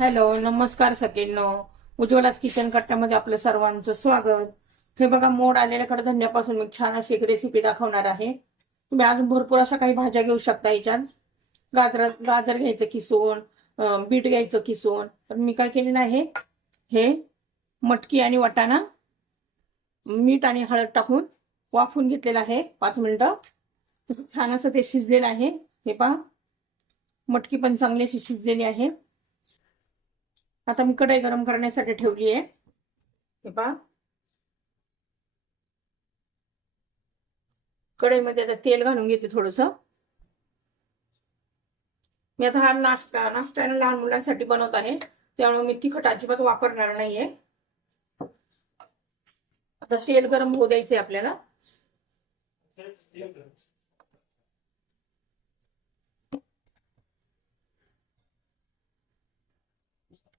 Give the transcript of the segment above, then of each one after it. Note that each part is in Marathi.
हॅलो नमस्कार सगळ्यांनो. उज्ज्वलाच किचन कट्ट्यामध्ये आपलं सर्वांचं स्वागत. हे बघा मोड आलेल्याकडे कडधान्यापासून मी छान अशी एक रेसिपी दाखवणार आहे. तुम्ही अजून भरपूर अशा काही भाज्या घेऊ शकता याच्यात. गाजर गाजर घ्यायचं किसून बीट घ्यायचं किसून. तर मी काय केलेलं आहे? हे मटकी आणि वाटाणा मीठ आणि हळद टाकून वाफून घेतलेलं आहे पाच मिनिटं. छान असं ते शिजलेलं आहे. हे पहा मटकी पण चांगली अशी शिजलेली आहे. आता मी कढई गरम करण्यासाठी ठेवली आहे. हे पहा. कढईमध्ये आता तेल घालून घेते थोडस. मी आता हा नाश्ता नाश्ता लहान मुलांसाठी बनवत आहे. त्यामुळे मी तिखट अजिबात वापरणार नाहीये. आता तेल गरम होऊ द्यायचंय आपल्याला.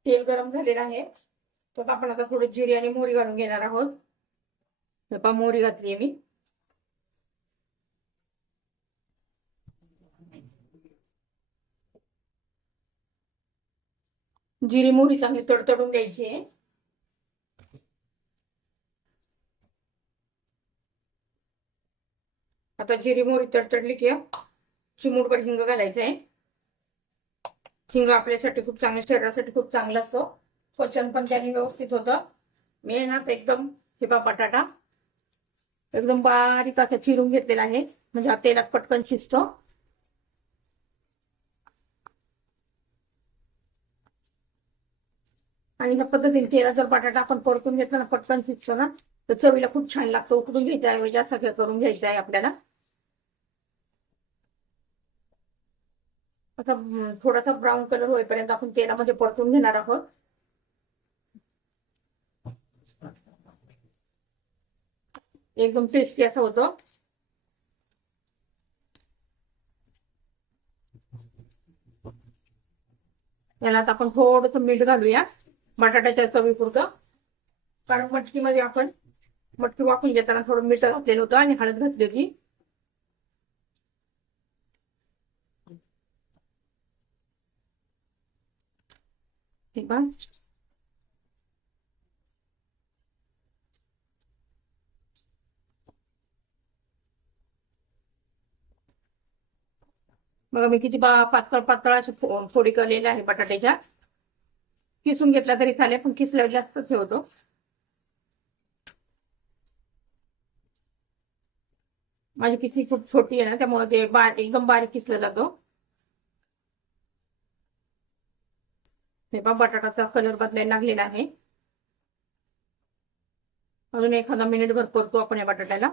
तेल गरम झालेलं आहे. तर आपण आता थोडं जिरी आणि मोहरी घालून घेणार आहोत. पहा मोहरी घातली मी. जिरी मोहरी चांगली तडतडून द्यायची आहे. आता जिरी मोहरी तडतडली की चिमूटभर हिंग घालायचं आहे. हिंग आपल्यासाठी खूप चांगलं शरीरासाठी खूप चांगलं असतो. पचन पण त्याने व्यवस्थित होतं. मी ना एकदम हे बटाटा. एकदम बारीक असं चिरून घेतलेला आहे. म्हणजे हा तेलात पटकन शिजतो. आणि ह्या पद्धतीने तेला जर बटाटा आपण परतून घेतला ना पटकन शिजतो ना तर चवीला खूप छान लागतो. उकडून घ्यायच्या ऐवजी असं करून घ्यायचं आहे आपल्याला. असा थोडासा ब्राऊन कलर होईपर्यंत आपण तेलामध्ये परतून घेणार आहोत. एकदम टेस्टी असं होतं. याला आता आपण थोडस मीठ घालूया बटाट्याच्या चवीपुरतं. कारण मटकीमध्ये आपण मटकी वापरून घेताना थोडं मीठ घातलेलं होतं आणि हळद घातली होती ठीक बघा मी किती बा पातळ पातळ अशी फोडी केलेल्या आहे बटाट्याच्या. किसून घेतला तरी चालेल पण किसल्यावर जास्त ठेवतो. माझी किसी खूप छोटी आहे ना त्यामुळे ते बारीक एकदम बारीक किसला जातो. हे बा बटाटाचा कलर बदलायला लागलेला आहे. अजून एखादा मिनिट भर करतो आपण या बटाट्याला.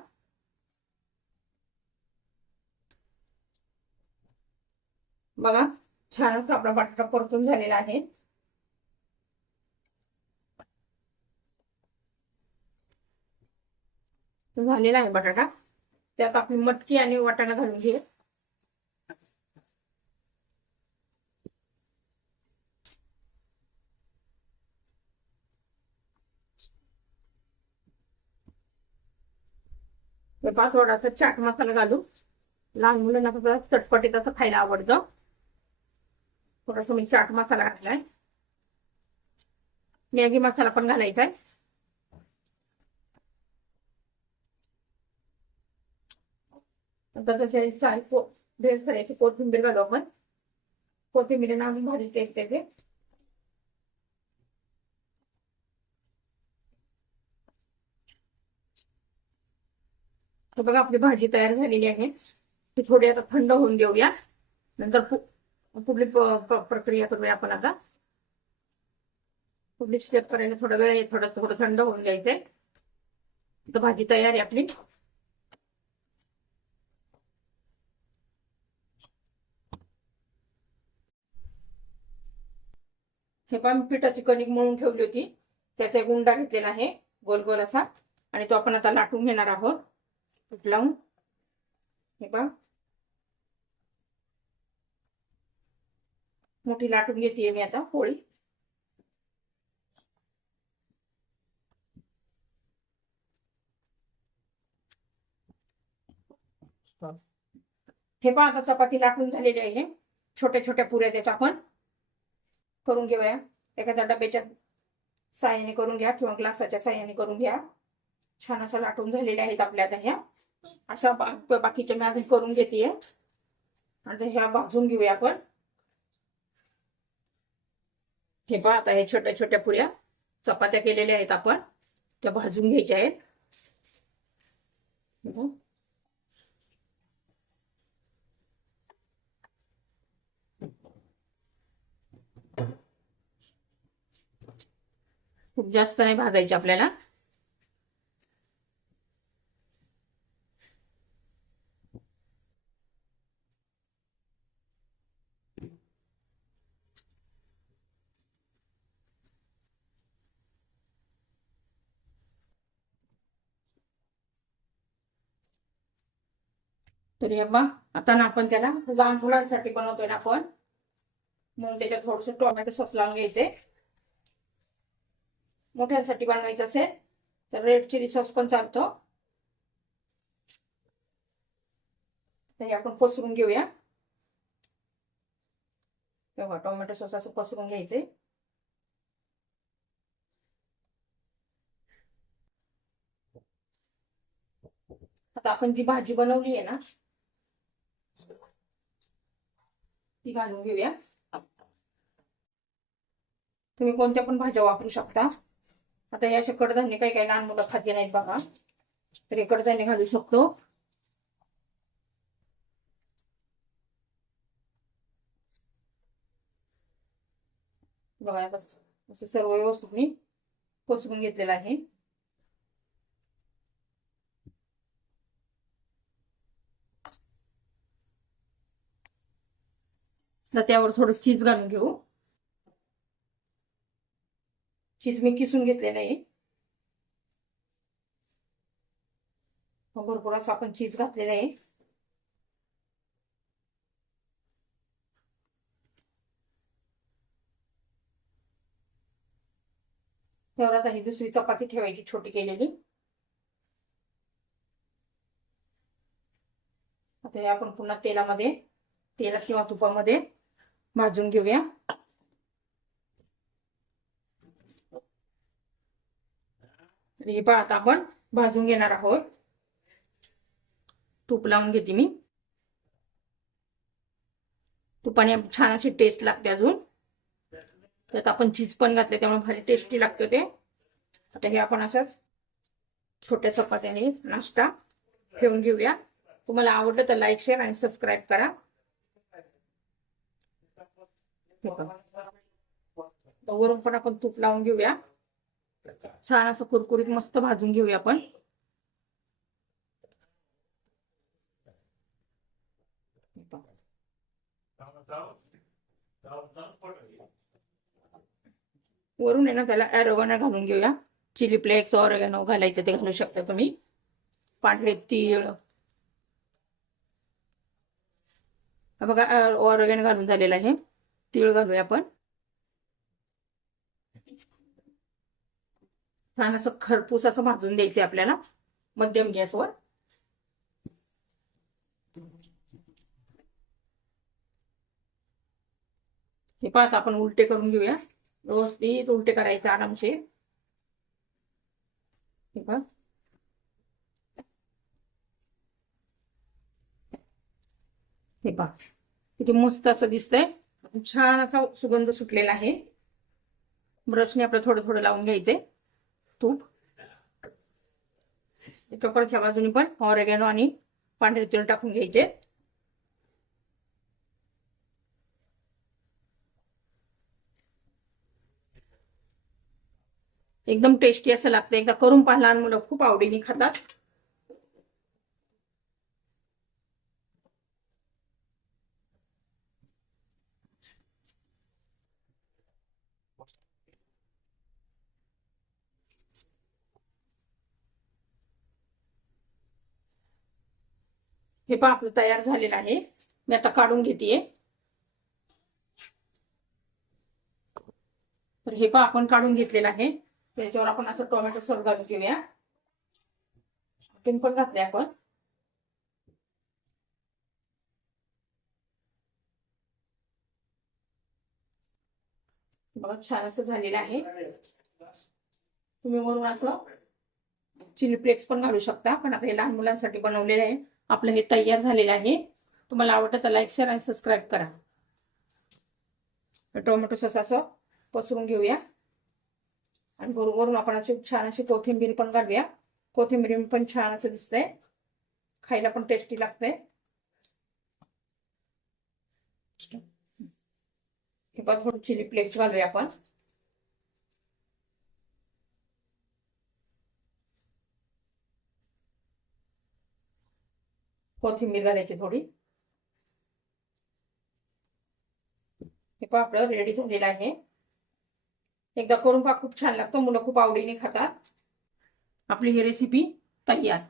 बघा छानच आपला बटाटा परतून झालेला आहे. झालेला आहे बटाटा. त्यात आपली मटकी आणि वाटाणा घालून घेऊ. हे पहा, थोडासा चाट मसाला घालू लहान मुलांना कसं चटपटीत असं खायला आवडतं. थोडासा मी चाट मसाला घातलाय. मॅगी मसाला पण घालायचा ढेर साऱ्याची कोथिंबीर घालू आपण. कोथिंबीर आम्ही भाजी टेस्ट येते तर बघा आपली भाजी तयार झालेली आहे. ती थोडी आता थंड होऊन देऊया. नंतर पुढली प्रक्रिया करूया आपण आता. पुढली स्टेप करायला थोडा वेळ थोडं थोडं थंड होऊन द्यायचंय. तर भाजी तयार आहे आपली. हे पण पिठाची कणिक मळून ठेवली होती. त्याचा एक गुंडा घेतलेला आहे गोल गोल असा. आणि तो आपण आता लाटून घेणार आहोत. पीठ लावून हे पहा मोठी लाटून घेते मी आता पोळी हे पण आता चपाती लाटून झालेली आहे छोट्या छोट्या पुऱ्या त्याच्या आपण करून घेऊया एखाद्या डब्याच्या साह्याने करून घ्या किंवा ग्लासाच्या साह्याने करून घ्या छान असं लाटून झालेल्या आहेत आपल्या आता ह्या अशा बा- बाकीच्या मी अजून करून घेते. आणि ह्या भाजून घेऊया आपण. हे पहा आता हे छोट्या छोट्या पुऱ्या चपात्या केलेल्या आहेत आपण. त्या भाजून घ्यायच्या आहेत. खूप जास्त नाही भाजायचे आपल्याला. तर हे बा आता ना आपण त्याला लहान मुलांसाठी बनवतोय ना आपण. म्हणून त्याच्यात थोडस टोमॅटो सॉस लावून घ्यायचे. मोठ्यांसाठी बनवायचं असेल तर रेड चिली सॉस पण चालतो. हे आपण पसरून घेऊया. तेव्हा टोमॅटो सॉस असं पसरून घ्यायचे. आता आपण जी भाजी बनवली आहे ना ती घालून घेऊया. तुम्ही कोणत्या पण भाज्या वापरू शकता. आता असे कडधान्य काही काही लहान मुलं खाते नाहीत बघा. तर हे कडधान्य घालू शकतो. बघा असं सर्व व्यवस्थित मी पसरून घेतलेलं आहे. तर त्यावर थोडं चीज घालून घेऊ. चीज मी किसून घेतलेलं आहे भरपूर असं आपण चीज घातलेलं आहे त्यावर आता ही दुसरी चपाती ठेवायची छोटी केलेली. आता हे आपण पुन्हा तेलामध्ये तेला किंवा तुपामध्ये भाजून घेऊया. ही पहा आता आपण भाजून घेणार आहोत. तूप लावून घेते मी. तुपाने छान अशी टेस्ट लागते अजून. त्यात आपण चीज पण घातले त्यामुळे भारी टेस्टी लागते ते. आता हे आपण असंच छोट्या चपात्याने नाश्ता ठेवून घेऊया. तुम्हाला आवडलं तर लाईक शेअर आणि सबस्क्राईब करा. वरून पण आपण तूप लावून घेऊया. छान असं कुरकुरीत मस्त भाजून घेऊया आपण. वरून आहे ना त्याला एरोगॅनो घालून घेऊया. चिली फ्लेक्स ऑरेगॅनो घालायचं ते घालू शकता तुम्ही. पांढरे तीळ. बघा ऑरगॅनो घालून झालेलं आहे. तीळ घालूया आपण. छान असं खरपूस असं भाजून द्यायचे आपल्याला मध्यम गॅसवर. हे पाहता आपण उलटे करून घेऊया. व्यवस्थित उलटे करायचे आरामशीर. हे पहा. हे पहा किती मस्त असं दिसतंय. छान असा सुगंध सुटलेला आहे. ब्रशने आपलं थोडं थोडं लावून घ्यायचंय तूप. त्याच्या बाजूने पण ऑरेगॅनो आणि पांढरे तेल टाकून घ्यायचे. एकदम टेस्टी असं लागतं. एकदा करून पहा मुलं खूप आवडीने खातात. हे पहा आपलं तयार झालेलं आहे. मी आता काढून घेते तर हे पहा आपण काढून घेतलेलं आहे. त्याच्यावर आपण असं टोमॅटो सॉस घालून घेऊया. पण घातले आपण. बघा छान असं झालेलं आहे. तुम्ही वरून असं चिली फ्लेक्स पण घालू शकता पण आता हे लहान मुलांसाठी बनवलेलं आहे. आपलं हे तयार झालेलं आहे. तुम्हाला आवडतं तर लाईक शेअर आणि सबस्क्राईब करा. टोमॅटो सॉस असं पसरून घेऊया. आणि बरोबर आपण अशी छान अशी कोथिंबीर पण घालूया कोथिंबीर पण छान असं दिसतंय. खायला पण टेस्टी लागतंय. हे पण थोडं चिली फ्लेक्स घालूया आपण. कोथिंबीर घालायची थोडी. हे पण आपलं रेडी झालेलं आहे. एकदा करून पहा खूप छान लागतं. मुलं खूप आवडीने खातात. आपली ही रेसिपी तयार.